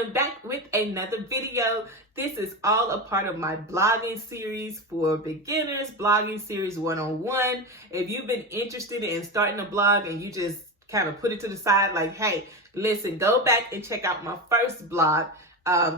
am back with another video. This is all a part of my blogging series for beginners, blogging series 101. If you've been interested in starting a blog and you just kind of put it to the side like, hey, listen, go back and check out my first blog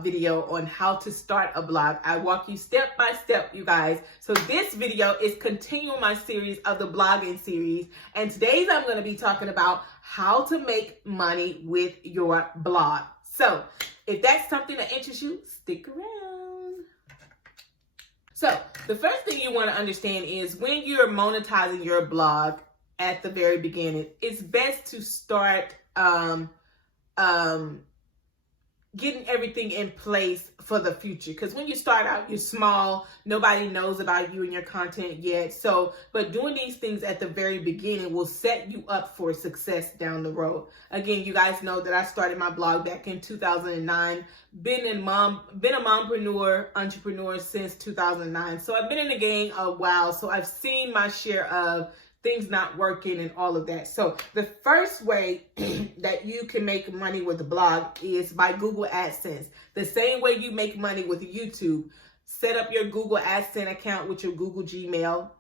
video on how to start a blog. I walk you step by step, you guys. So this video is continuing my series of the blogging series. And today's I'm going to be talking about how to make money with your blog. So if that's something that interests you, stick around. So the first thing you want to understand is when you're monetizing your blog at the very beginning, it's best to start getting everything in place for the future. Because when you start out, you're small, nobody knows about you and your content yet. But doing these things at the very beginning will set you up for success down the road. Again, you guys know that I started my blog back in 2009. Been a mompreneur, entrepreneur since 2009. So I've been in the game a while. So I've seen my share of things not working and all of that. So the first way that you can make money with a blog is by Google AdSense. The same way you make money with YouTube. Set up your Google AdSense account with your Google Gmail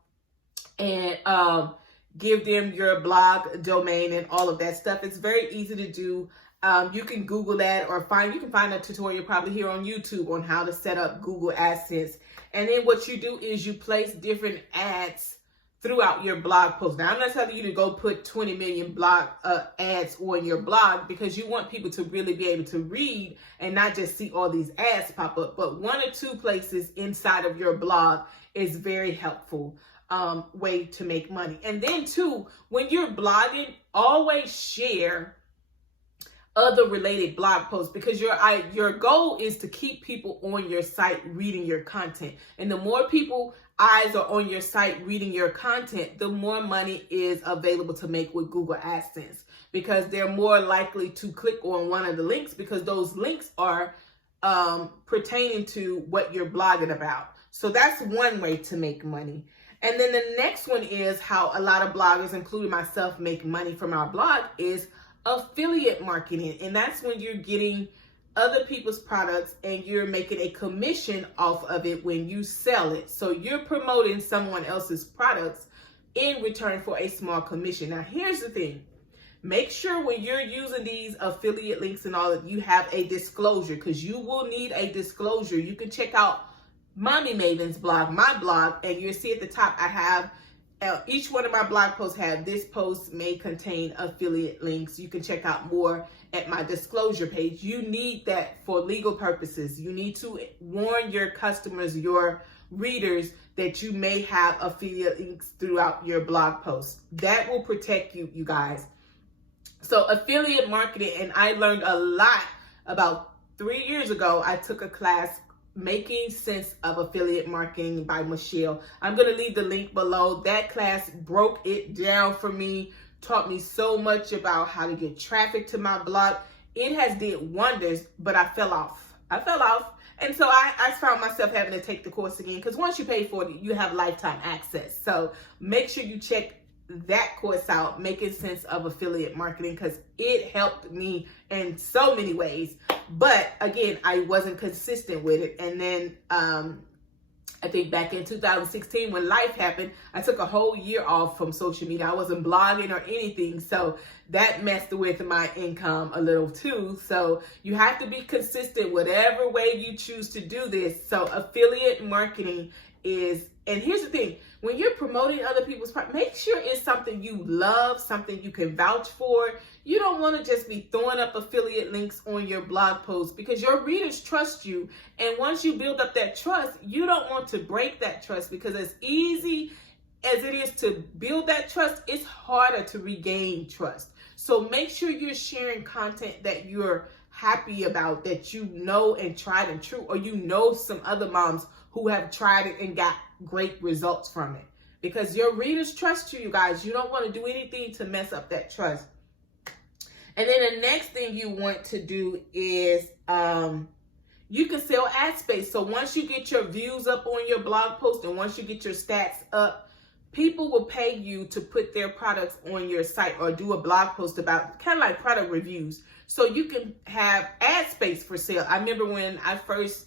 and give them your blog domain and all of that stuff. It's very easy to do. You can Google that or you can find a tutorial probably here on YouTube on how to set up Google AdSense. And then what you do is you place different ads throughout your blog post. Now, I'm not telling you to go put 20 million blog ads on your blog because you want people to really be able to read and not just see all these ads pop up. But one or two places inside of your blog is very helpful way to make money. And then too, when you're blogging, always share other related blog posts because your goal is to keep people on your site reading your content. And the more people eyes are on your site reading your content, the more money is available to make with Google AdSense because they're more likely to click on one of the links because those links are pertaining to what you're blogging about. So that's one way to make money. And then the next one is how a lot of bloggers, including myself, make money from our blog is affiliate marketing. And that's when you're getting other people's products and you're making a commission off of it when you sell it. So you're promoting someone else's products in return for a small commission. Now, here's the thing. Make sure when you're using these affiliate links and all that, you have a disclosure because you will need a disclosure. You can check out Mommy Maven's blog, my blog, and you'll see at the top I have each one of my blog posts have this post may contain affiliate links. You can check out more at my disclosure page. You need that for legal purposes. You need to warn your customers, your readers, that you may have affiliate links throughout your blog posts. That will protect you, you guys. So affiliate marketing, and I learned a lot about 3 years ago. I took a class, Making Sense of Affiliate Marketing by Michelle. I'm going to leave the link below. That class broke it down for me, taught me so much about how to get traffic to my blog. It has did wonders, but I fell off. And so I found myself having to take the course again because once you pay for it, you have lifetime access. So make sure you check that course out, Making Sense of Affiliate Marketing, because it helped me in so many ways. But again, I wasn't consistent with it. And then I think back in 2016 when life happened, I took a whole year off from social media. I wasn't blogging or anything. So that messed with my income a little too. So you have to be consistent whatever way you choose to do this. So affiliate marketing is, and here's the thing, when you're promoting other people's products, make sure it's something you love, something you can vouch for. You don't want to just be throwing up affiliate links on your blog post because your readers trust you. And once you build up that trust, you don't want to break that trust because as easy as it is to build that trust, it's harder to regain trust. So make sure you're sharing content that you're happy about, that you know and tried and true, or you know some other moms who have tried it and got great results from it. Because your readers trust you, you guys. You don't want to do anything to mess up that trust. And then the next thing you want to do is you can sell ad space. So once you get your views up on your blog post and once you get your stats up, people will pay you to put their products on your site or do a blog post about kind of like product reviews. So you can have ad space for sale. I remember when I first,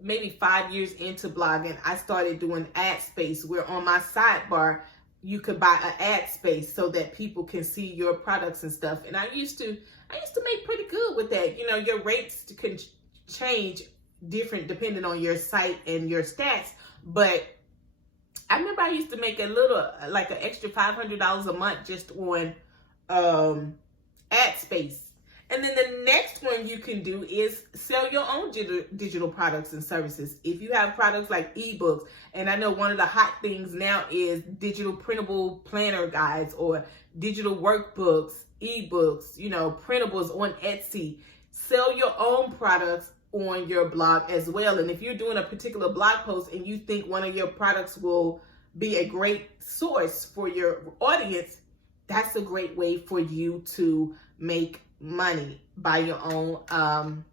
maybe 5 years into blogging, I started doing ad space where on my sidebar, you could buy an ad space so that people can see your products and stuff. And I used to make pretty good with that. You know, your rates can change different depending on your site and your stats. But I remember I used to make a little, like an extra $500 a month just on ad space. And then the next one you can do is sell your own digital products and services. If you have products like ebooks, and I know one of the hot things now is digital printable planner guides or digital workbooks, ebooks, you know, printables on Etsy. Sell your own products on your blog as well. And if you're doing a particular blog post and you think one of your products will be a great source for your audience, that's a great way for you to make money by your own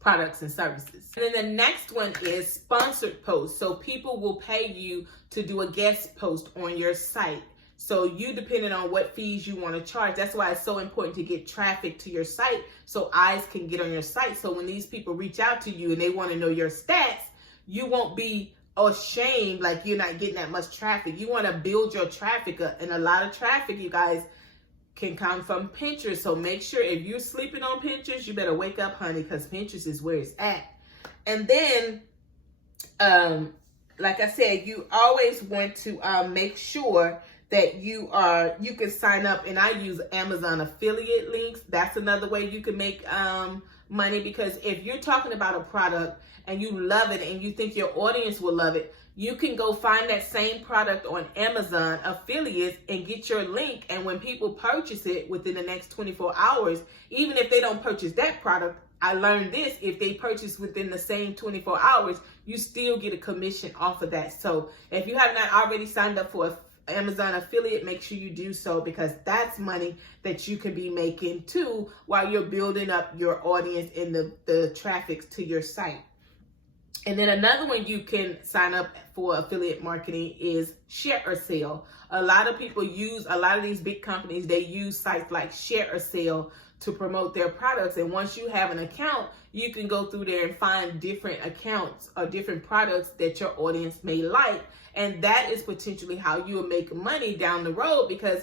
products and services. And then the next one is sponsored posts. So people will pay you to do a guest post on your site. So you, depending on what fees you want to charge, that's why it's so important to get traffic to your site so eyes can get on your site. So when these people reach out to you and they want to know your stats, you won't be ashamed like you're not getting that much traffic. You want to build your traffic up, and a lot of traffic, you guys, can come from Pinterest. So make sure if you're sleeping on Pinterest, you better wake up, honey, because Pinterest is where it's at. And then, like I said, you always want to make sure that you can sign up, and I use Amazon affiliate links. That's another way you can make money, because if you're talking about a product and you love it and you think your audience will love it, you can go find that same product on Amazon affiliates and get your link. And when people purchase it within the next 24 hours, even if they don't purchase that product, I learned this, if they purchase within the same 24 hours, you still get a commission off of that. So if you have not already signed up for an Amazon affiliate, make sure you do so, because that's money that you can be making too while you're building up your audience and the traffic to your site. And then another one you can sign up for affiliate marketing is Share or Sell. A lot of people use, a lot of these big companies, they use sites like Share or Sell to promote their products. And once you have an account, you can go through there and find different accounts or different products that your audience may like. And that is potentially how you will make money down the road, because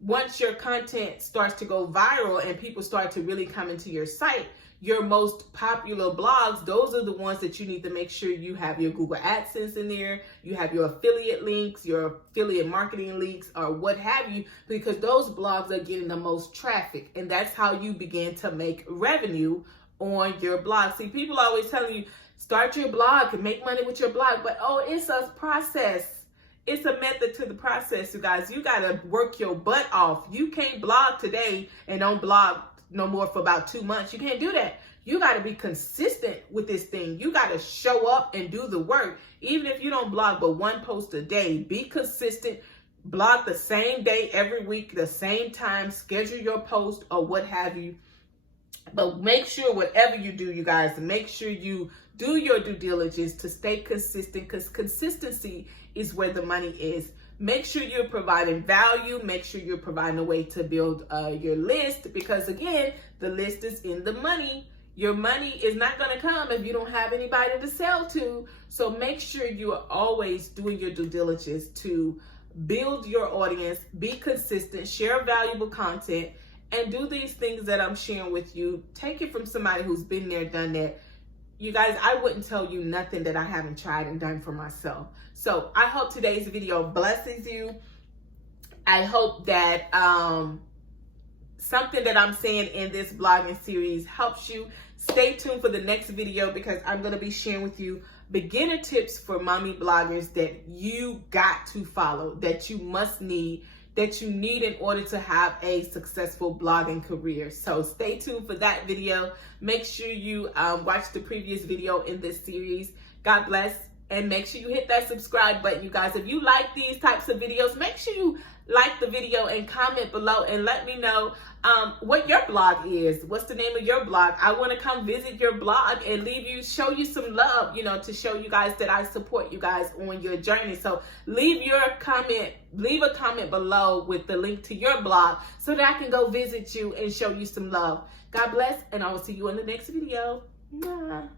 once your content starts to go viral and people start to really come into your site, your most popular blogs, those are the ones that you need to make sure you have your Google AdSense in there, you have your affiliate links, your affiliate marketing links, or what have you, because those blogs are getting the most traffic. And that's how you begin to make revenue on your blog. See, people are always telling you, start your blog and make money with your blog, but it's a process. It's a method to the process, you guys. You got to work your butt off. You can't blog today and don't blog no more for about 2 months. You can't do that. You got to be consistent with this thing. You got to show up and do the work. Even if you don't blog but one post a day, be consistent. Blog the same day every week, the same time, schedule your post or what have you. But make sure whatever you do, you guys, make sure you do your due diligence to stay consistent, because consistency is where the money is. Make sure you're providing value. Make sure you're providing a way to build your list, because again, the list is in the money. Your money is not going to come if you don't have anybody to sell to. So make sure you are always doing your due diligence to build your audience, be consistent, share valuable content, and do these things that I'm sharing with you. Take it from somebody who's been there, done that. You guys, I wouldn't tell you nothing that I haven't tried and done for myself. So I hope today's video blesses you. I hope that something that I'm saying in this blogging series helps you. Stay tuned for the next video, because I'm going to be sharing with you beginner tips for mommy bloggers that you got to follow, that you must need, that you need in order to have a successful blogging career. So stay tuned for that video. Make sure you watch the previous video in this series. God bless. And make sure you hit that subscribe button, you guys. If you like these types of videos, make sure you like the video and comment below and let me know what your blog is. What's the name of your blog? I want to come visit your blog and show you some love, to show you guys that I support you guys on your journey. So leave a comment below with the link to your blog so that I can go visit you and show you some love. God bless, and I will see you in the next video. Mwah.